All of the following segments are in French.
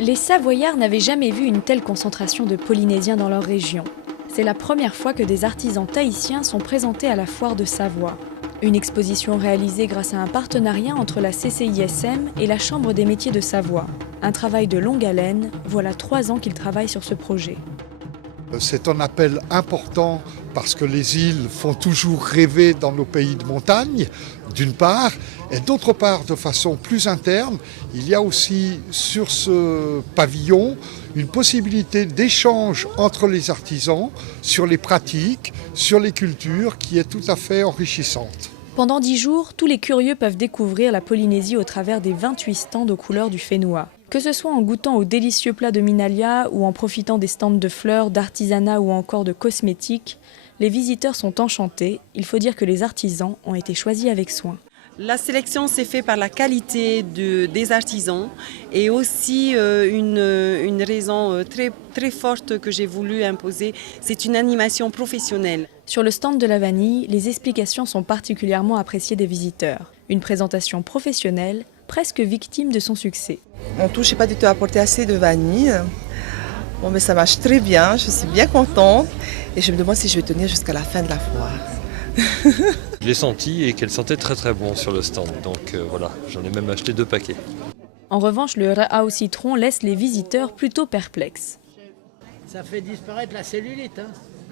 Les Savoyards n'avaient jamais vu une telle concentration de Polynésiens dans leur région. C'est la première fois que des artisans tahitiens sont présentés à la foire de Savoie. Une exposition réalisée grâce à un partenariat entre la CCISM et la Chambre des métiers de Savoie. Un travail de longue haleine, voilà 3 ans qu'ils travaillent sur ce projet. C'est un appel important parce que les îles font toujours rêver dans nos pays de montagne, d'une part, et d'autre part, de façon plus interne, il y a aussi sur ce pavillon une possibilité d'échange entre les artisans sur les pratiques, sur les cultures qui est tout à fait enrichissante. Pendant 10 jours, tous les curieux peuvent découvrir la Polynésie au travers des 28 stands aux couleurs du Fénois. Que ce soit en goûtant aux délicieux plats de Minalia ou en profitant des stands de fleurs, d'artisanat ou encore de cosmétiques, les visiteurs sont enchantés. Il faut dire que les artisans ont été choisis avec soin. La sélection s'est faite par la qualité des artisans et aussi une raison très forte que j'ai voulu imposer, c'est une animation professionnelle. Sur le stand de la vanille, les explications sont particulièrement appréciées des visiteurs. Une présentation professionnelle, presque victime de son succès. Mon tout, je n'ai pas du tout apporté assez de vanille. Bon, mais ça marche très bien, je suis bien contente et je me demande si je vais tenir jusqu'à la fin de la foire. Je l'ai senti et qu'elle sentait très très bon sur le stand, donc voilà, j'en ai même acheté 2 paquets. En revanche, le raha au citron laisse les visiteurs plutôt perplexes. Ça fait disparaître la cellulite,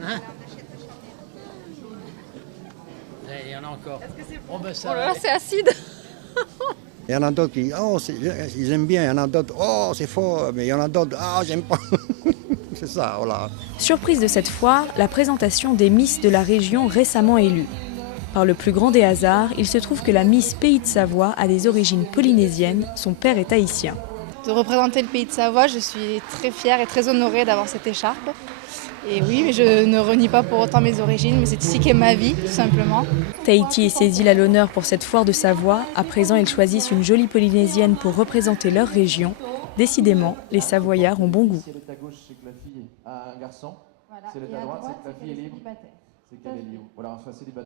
hein. Il y en a encore. Oh là là, c'est acide. Il y en a d'autres qui ils aiment bien, il y en a d'autres, oh c'est fort, mais il y en a d'autres, ah j'aime pas. C'est ça, voilà. Surprise de cette foire, la présentation des Miss de la région récemment élues. Par le plus grand des hasards, il se trouve que la Miss Pays de Savoie a des origines polynésiennes, son père est haïtien. De représenter le Pays de Savoie, je suis très fière et très honorée d'avoir cette écharpe. Et oui, mais je ne renie pas pour autant mes origines, mais c'est ici qu'est ma vie, tout simplement. Tahiti et ses îles à l'honneur pour cette foire de Savoie. À présent, ils choisissent une jolie polynésienne pour représenter leur région. Décidément, les Savoyards ont bon goût. Si elle est à gauche, c'est que la fille a un garçon. Si elle est à droite, c'est que la fille est libre. C'est qu'elle est libre. Voilà, soit célibataire.